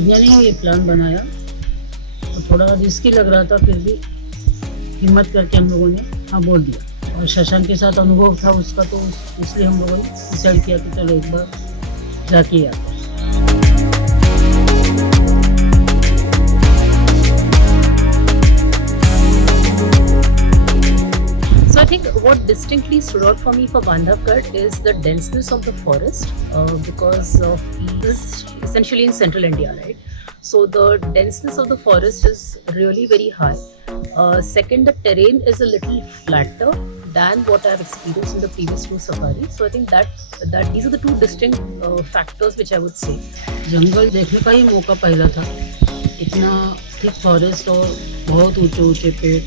वैज्ञानिक ने ये प्लान बनाया और थोड़ा रिस्की लग रहा था, फिर भी हिम्मत करके हम लोगों ने हाँ बोल दिया। और शशांक के साथ अनुभव था उसका, तो इसलिए हम लोगों ने डिसाइड किया कि चलो एक बार जाके आते हैं। So I think what distinctly stood out for me for Bandhavgarh is the denseness of the forest, because of this is essentially in central India, right? So the denseness of the forest is really very high. Second, the terrain is a little flatter than what I've experienced in the previous two safaris. So I think that these are the two distinct factors which I would say. जंगल देखने का ही मौका पहला था, इतना thick forest और बहुत ऊंचे ऊंचे पेड़।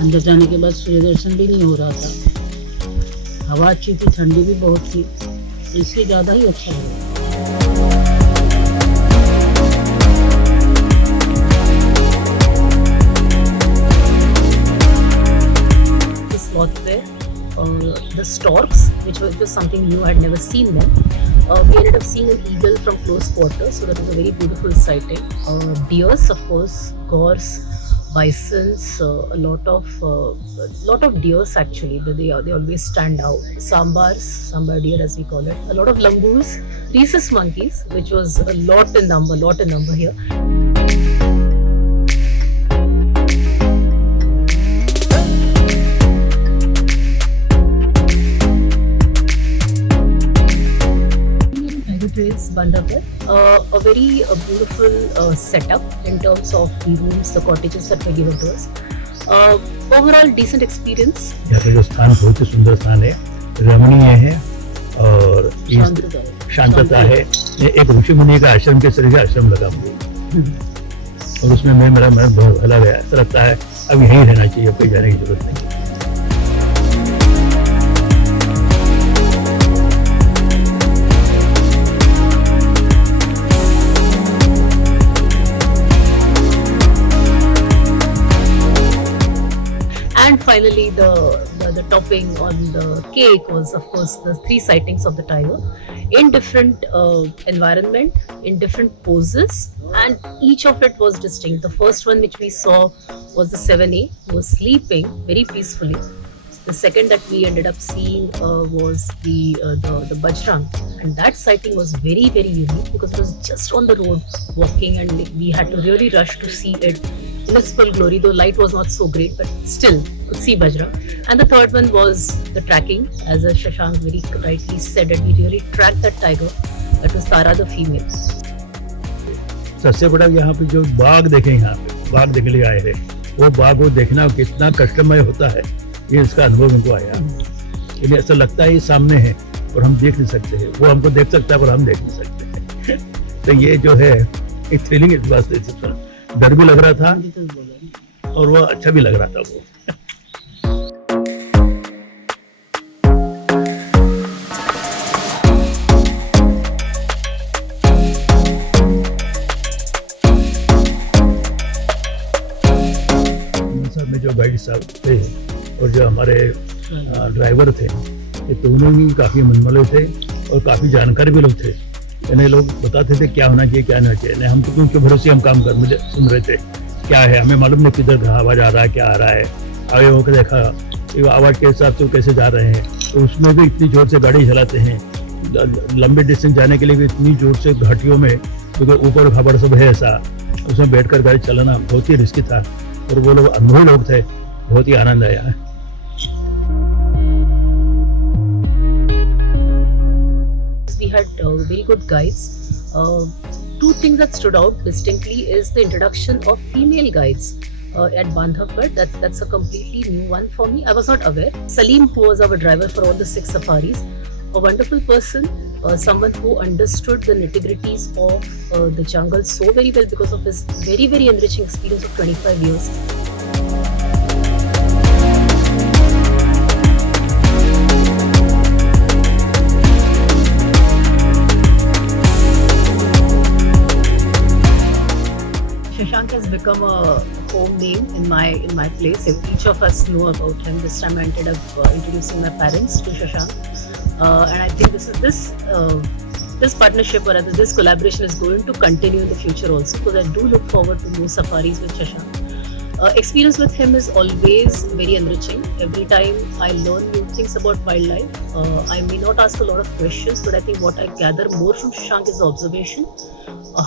अंदर जाने के बाद सूर्य दर्शन भी नहीं हो रहा था, हवा अच्छी थी, ठंडी भी बहुत थी, इसलिए ज़्यादा ही अच्छा लगा। The sloth there, the storks, which was something new. I had never seen them. We ended up seeing an eagle from close quarters, so that was a very beautiful sighting. Deers, of course, gores, bisons, a lot of deers actually. They always stand out. Sambar deer as we call it. A lot of langurs, rhesus monkeys, which was a lot in number here. Bandhavgarh, a very beautiful setup in terms of the rooms, the cottages that were given to us. Overall, decent experience. यहाँ पे जो स्थान बहुत ही सुंदर स्थान है, रमणीय है और शांतता है। एक ऋषि मुनि का आश्रम के तरह आश्रम लगा मुझे, और उसमें मेरा मन बहुत भला गया। ऐसा लगता है अब यहीं रहना चाहिए, कहीं जाने की जरूरत नहीं। And finally, the topping on the cake was, of course, the 3 sightings of the tiger in different environment, in different poses, and each of it was distinct. The first one which we saw was the 7A, who was sleeping very peacefully. The second that we ended up seeing was the Bajrang, and that sighting was very, very unique because it was just on the road walking, and we had to really rush to see it in its full glory, though light was not so great, but still could see Bajrang. And the third one was the tracking, as Shashank very rightly said, that we really tracked that tiger. That was Tara, the female. सबसे बड़ा यहाँ पे जो बाघ देखे, यहाँ पे बाघ देखने लिए आए थे, वो बाघ को देखना कितना कष्टमय होता है, ये इसका अनुभव हमको आया। लेकिन ऐसा लगता है ये सामने है और हम देख नहीं सकते हैं, वो हमको देख सकता है पर हम देख नहीं सकते हैं। तो ये जो है एक थ्रिलिंग इस बात से, डर भी लग रहा था और वो अच्छा भी लग रहा था वो। में जो गाइड साहब थे और जो हमारे ड्राइवर थे, ये दोनों ही काफ़ी मनमले थे और काफ़ी जानकार भी लोग थे। यानी लोग बताते थे क्या होना चाहिए क्या नहीं चाहिए, हम तो उनके भरोसे हम काम कर मुझे सुन रहे थे। क्या है हमें मालूम नहीं किधर आवाज़ आ रहा है, क्या आ रहा है। आगे होकर देखा आवाज़ के हिसाब से वो कैसे जा रहे हैं, तो उसमें भी इतनी ज़ोर से गाड़ी चलाते हैं, लंबे डिस्टेंस जाने के लिए भी इतनी ज़ोर से घाटियों में, क्योंकि ऊपर खबर सब है ऐसा, उसमें बैठ कर गाड़ी चलाना बहुत ही रिस्की था। और वो लोग अनुभवी लोग थे, बहुत ही आनंद आया है। We had very good guides. Two things that stood out distinctly is the introduction of female guides at Bandhavgarh. That's a completely new one for me. I was not aware. Salim, who was our driver for all the 6 safaris, a wonderful person, someone who understood the nitty-gritties of the jungle so very well because of his very, very enriching experience of 25 years. Shashank has become a home name in my place. Each of us know about him. This time I ended up introducing my parents to Shashank, and I think this this partnership or rather this collaboration is going to continue in the future also, because I do look forward to more safaris with Shashank. Experience with him is always very enriching. Every time I learn new things about wildlife. I may not ask a lot of questions, but I think what I gather more from Shashank is observation.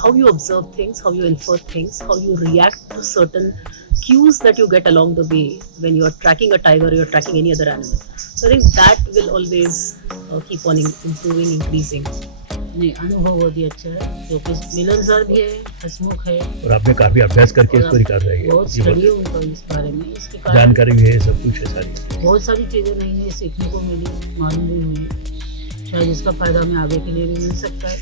How you observe things, how you infer things, how you react to certain cues that you get along the way when you are tracking a tiger or you're tracking any other animal. So I think that will always keep on improving, increasing. नहीं, अनुभव बहुत ही अच्छा है, क्योंकि मिलनसार भी है, हंसमुख है, और आपने काफी अभ्यास करके और इस पर कर रही है, बहुत ये स्टडी है उनका इस बारे में, इसके कारण जानकारी भी है, सब कुछ है सारी। बहुत सारी चीज़ें नई नई सीखने को मिली, मालूम भी हुई, शायद इसका फ़ायदा हमें आगे के लिए भी मिल सकता है।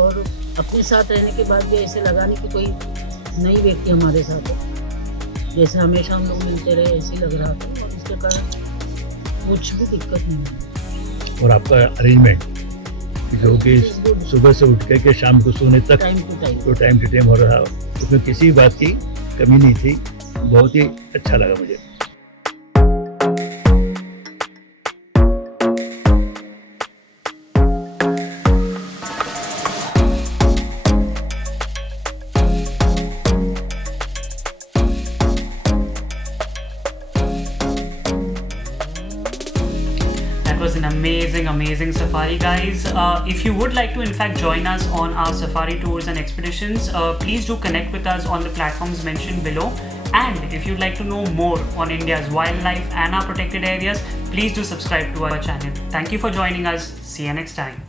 और अपने साथ रहने के बाद भी ऐसे लगा नहीं कि कोई नई व्यक्ति हमारे साथ है, जैसे हमेशा हम लोग मिलते रहे ऐसे ही लग रहा था, और इसके कारण कुछ भी दिक्कत नहीं हुई। और आपका अरेंजमेंट जो कि सुबह से उठ के शाम को सोने तक टाइम टू टाइम, तो टाइम टू टाइम हो रहा, उसमें किसी बात की कमी नहीं थी, बहुत ही अच्छा लगा मुझे। That was an amazing safari, guys. If you would like to in fact join us on our safari tours and expeditions, please do connect with us on the platforms mentioned below. And if you'd like to know more on India's wildlife and our protected areas, please do subscribe to our channel. Thank you for joining us. See you next time.